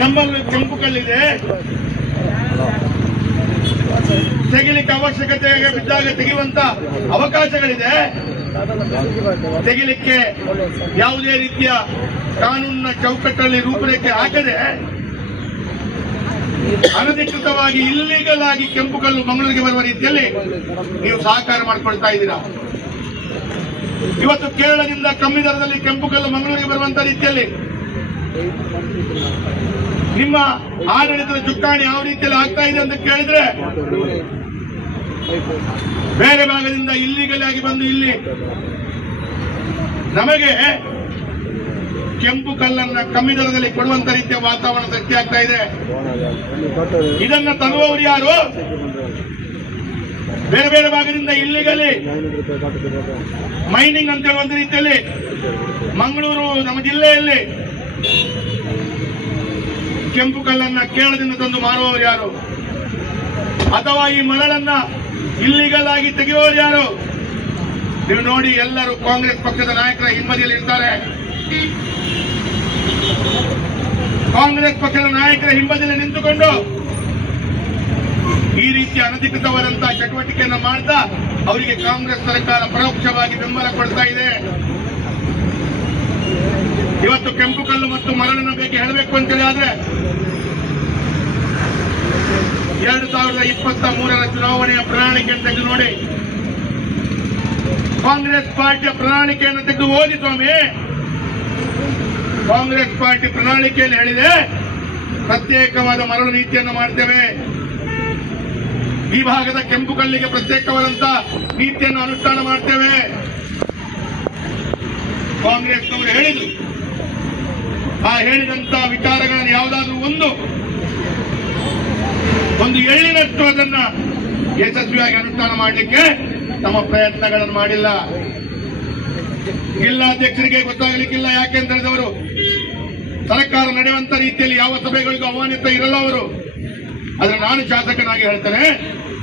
ನಮ್ಮಲ್ಲಿ ಕೆಂಪು ಕಲ್ಲಿದೆ, ತೆಗಿಲಿಕ್ಕೆ ಅವಶ್ಯಕತೆ ಬಿದ್ದಾಗ ತೆಗೆಯುವಂತ ಅವಕಾಶಗಳಿದೆ. ತೆಗಿಲಿಕ್ಕೆ ಯಾವುದೇ ರೀತಿಯ ಕಾನೂನಿನ ಚೌಕಟ್ಟಲ್ಲಿ ರೂಪರೇಖೆ ಹಾಕದೆ ಅನಧಿಕೃತವಾಗಿ ಇಲ್ಲಿಗಲ್ ಆಗಿ ಕೆಂಪು ಕಲ್ಲು ಮಂಗಳೂರಿಗೆ ಬರುವ ರೀತಿಯಲ್ಲಿ ನೀವು ಸಹಕಾರ ಮಾಡಿಕೊಳ್ತಾ ಇದ್ದೀರಾ. ಇವತ್ತು ಕೇರಳದಿಂದ ಕಮ್ಮಿ ದರದಲ್ಲಿ ಕೆಂಪು ಕಲ್ಲು ಮಂಗಳೂರಿಗೆ ಬರುವಂತ ರೀತಿಯಲ್ಲಿ ನಿಮ್ಮ ಆಡಳಿತದ ಚುಕ್ಕಾಣಿ ಯಾವ ರೀತಿಯಲ್ಲಿ ಆಗ್ತಾ ಇದೆ ಅಂತ ಕೇಳಿದ್ರೆ, ಬೇರೆ ಭಾಗದಿಂದ ಇಲ್ಲಿಗಲ್ ಆಗಿ ಬಂದು ಇಲ್ಲಿ ನಮಗೆ ಕೆಂಪು ಕಲ್ಲನ್ನ ಕಮ್ಮಿ ದರದಲ್ಲಿ ಕೊಡುವಂತ ರೀತಿಯ ವಾತಾವರಣ ಸೃಷ್ಟಿ ಆಗ್ತಾ ಇದೆ. ಇದನ್ನ ತರುವವರು ಯಾರು? ಬೇರೆ ಬೇರೆ ಭಾಗದಿಂದ ಇಲ್ಲಿಗಲಿ ಮೈನಿಂಗ್ ಅಂತ ಹೇಳುವಂತ ರೀತಿಯಲ್ಲಿ ಮಂಗಳೂರು ನಮ್ಮ ಜಿಲ್ಲೆಯಲ್ಲಿ ಕೆಂಪು ಕಲ್ಲನ್ನ ಕೇರಳದಿಂದ ತಂದು ಮಾರುವವರು ಯಾರು? ಅಥವಾ ಈ ಮರಳನ್ನ ಇಲ್ಲಿಗಲ್ ಆಗಿ ತೆಗೆಯುವವರು ಯಾರು? ನೀವು ನೋಡಿ, ಎಲ್ಲರೂ ಕಾಂಗ್ರೆಸ್ ಪಕ್ಷದ ನಾಯಕರ ಹಿಂಬದಿಯಲ್ಲಿ ಇರ್ತಾರೆ. ಕಾಂಗ್ರೆಸ್ ಪಕ್ಷದ ನಾಯಕರ ಹಿಂಬದಿಯಲ್ಲಿ ನಿಂತುಕೊಂಡು ಈ ರೀತಿಯ ಅನಧಿಕೃತವಾದಂತಹ ಚಟುವಟಿಕೆಯನ್ನು ಮಾಡ್ತಾ ಅವರಿಗೆ ಕಾಂಗ್ರೆಸ್ ಸರ್ಕಾರ ಪರೋಕ್ಷವಾಗಿ ಬೆಂಬಲ ಕೊಡ್ತಾ ಇದೆ. ಇವತ್ತು ಕೆಂಪು ಕಲ್ಲು ಮತ್ತು ಮರಳಿನ ಬಗ್ಗೆ ಹೇಳಬೇಕು ಅಂತೇಳಿ ಆದ್ರೆ 2023ರ ಚುನಾವಣೆಯ ಪ್ರಣಾಳಿಕೆಯನ್ನು ತೆಗೆದು ನೋಡಿ, ಕಾಂಗ್ರೆಸ್ ಪಾರ್ಟಿಯ ಪ್ರಣಾಳಿಕೆಯನ್ನು ತೆಗೆದು ಓದಿ ಸ್ವಾಮಿ. ಕಾಂಗ್ರೆಸ್ ಪಾರ್ಟಿ ಪ್ರಣಾಳಿಕೆಯಲ್ಲಿ ಹೇಳಿದೆ, ಪ್ರತ್ಯೇಕವಾದ ಮರಳು ನೀತಿಯನ್ನು ಮಾಡ್ತೇವೆ, ಈ ಭಾಗದ ಕೆಂಪು ಕಲ್ಲಿಗೆ ಪ್ರತ್ಯೇಕವಾದಂತಹ ನೀತಿಯನ್ನು ಅನುಷ್ಠಾನ ಮಾಡ್ತೇವೆ. ಕಾಂಗ್ರೆಸ್ನವರು ಹೇಳಿದ್ರು. ಆ ಹೇಳಿದಂತ ವಿಚಾರಗಳನ್ನು ಯಾವುದಾದ್ರೂ ಒಂದು ಎಳ್ಳಿನಷ್ಟು ಅದನ್ನ ಯಶಸ್ವಿಯಾಗಿ ಅನುಷ್ಠಾನ ಮಾಡಲಿಕ್ಕೆ ತಮ್ಮ ಪ್ರಯತ್ನಗಳನ್ನು ಮಾಡಿಲ್ಲ. ಜಿಲ್ಲಾಧ್ಯಕ್ಷರಿಗೆ ಗೊತ್ತಾಗಲಿಕ್ಕಿಲ್ಲ. ಯಾಕೆಂತ ಹೇಳಿದವರು ಸರ್ಕಾರ ನಡೆಯುವಂತ ರೀತಿಯಲ್ಲಿ ಯಾವ ಸಭೆಗಳಿಗೂ ಆಹ್ವಾನಿತ ಇರಲ್ಲ ಅವರು. ಆದ್ರೆ ನಾನು ಶಾಸಕನಾಗಿ ಹೇಳ್ತೇನೆ,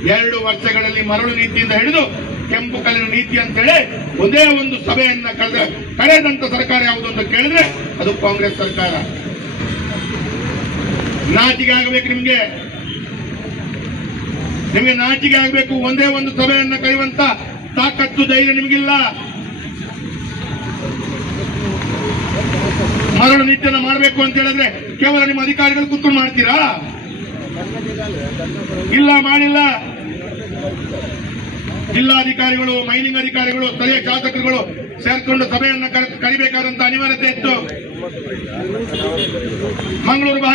2 ವರ್ಷಗಳಲ್ಲಿ ಮರಳು ನೀತಿಯಿಂದ ಹಿಡಿದು ಕೆಂಪು ಕಲ್ಲಿನ ನೀತಿ ಅಂತೇಳಿ ಒಂದೇ ಒಂದು ಸಭೆಯನ್ನ ಕಳೆದಂತ ಸರ್ಕಾರ ಯಾವುದು ಅಂತ ಕೇಳಿದ್ರೆ ಅದು ಕಾಂಗ್ರೆಸ್ ಸರ್ಕಾರ. ನಾಚಿಕೆ ಆಗಬೇಕು ನಿಮ್ಗೆ ನಾಚಿಕೆ ಆಗಬೇಕು. ಒಂದೇ ಒಂದು ಸಭೆಯನ್ನ ಕರೆಯುವಂತ ತಾಕತ್ತು ಧೈರ್ಯ ನಿಮಗಿಲ್ಲ. ಮರಳು ನೀತಿಯನ್ನು ಮಾಡಬೇಕು ಅಂತ ಹೇಳಿದ್ರೆ ಕೇವಲ ನಿಮ್ಮ ಅಧಿಕಾರಿಗಳು ಕೂತ್ಕೊಂಡು ಮಾಡ್ತೀರಾ? ಇಲ್ಲ, ಮಾಡಿಲ್ಲ. ಜಿಲ್ಲಾಧಿಕಾರಿಗಳು, ಮೈನಿಂಗ್ ಅಧಿಕಾರಿಗಳು, ಸ್ಥಳೀಯ ಶಾಸಕರುಗಳು ಸೇರ್ಕೊಂಡು ಸಭೆಯನ್ನ ಕರಿಬೇಕಾದಂತ ಅನಿವಾರ್ಯತೆ ಇತ್ತು. ಮಂಗಳೂರು